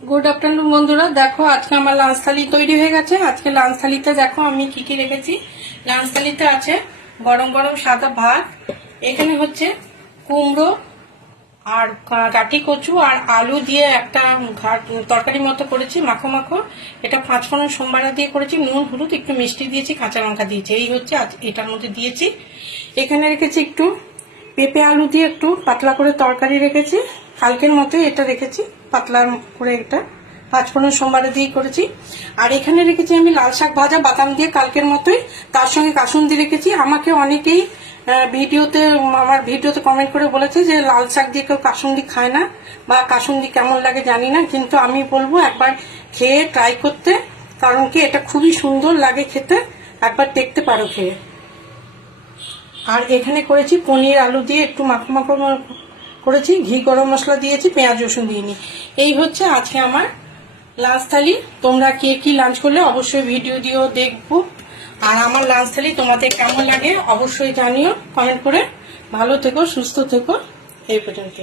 Good afternoon বন্ধুরা, দেখো আজকে আমার লাঞ্চ থালি তৈরি হয়ে গেছে। আজকে লাঞ্চ থালিতে দেখো আমি কি কি রেখেছি। লাঞ্চ থালিতে আছে গরম গরম সাদা ভাত, এখানে হচ্ছে কুমড়ো আর কাঠি কচু আর আলু দিয়ে একটা তরকারি মতো করেছি মাখো মাখো। এটা 5 ফোড়ন সোমবারা দিয়ে করেছি, নুন হলুদ একটু মিষ্টি দিয়েছি, কাঁচা লঙ্কা দিয়েছি। এই হচ্ছে এটার মধ্যে দিয়েছি। এখানে রেখেছি একটু পেঁপে আলু দিয়ে একটু পাতলা করে তরকারি রেখেছি, কালকের মতোই এটা রেখেছি পাতলা করে। এটা 5 ফোড়ন সোমবারে দিয়ে করেছি। আর এখানে রেখেছি আমি লাল শাক ভাজা বাদাম দিয়ে কালকের মতোই, তার সঙ্গে কাসুন্দি রেখেছি। আমাকে অনেকেই আমার ভিডিওতে কমেন্ট করে বলেছে যে লাল শাক দিয়ে কেউ কাসুন্দি খায় না বা কাসুন্দি কেমন লাগে জানি না, কিন্তু আমি বলবো একবার খেয়ে ট্রাই করতে, কারণ কি এটা খুবই সুন্দর লাগে খেতে, একবার দেখতে পারো খেয়ে। আর এখানে করেছি পনির আলু দিয়ে একটু মাখো মাখো করেছি, ঘি গরম মশলা দিয়েছি, পেঁয়াজ রসুন দিইনি। এই হচ্ছে আজকে আমার লাঞ্চ থালি। তোমরা কে কি লাঞ্চ করলে অবশ্যই ভিডিও দিও, দেখবো। আর আমার লাঞ্চ থালি তোমাদের কেমন লাগে অবশ্যই জানিও কমেন্ট করে। ভালো থেকো, সুস্থ থেকো। এই পর্যন্ত।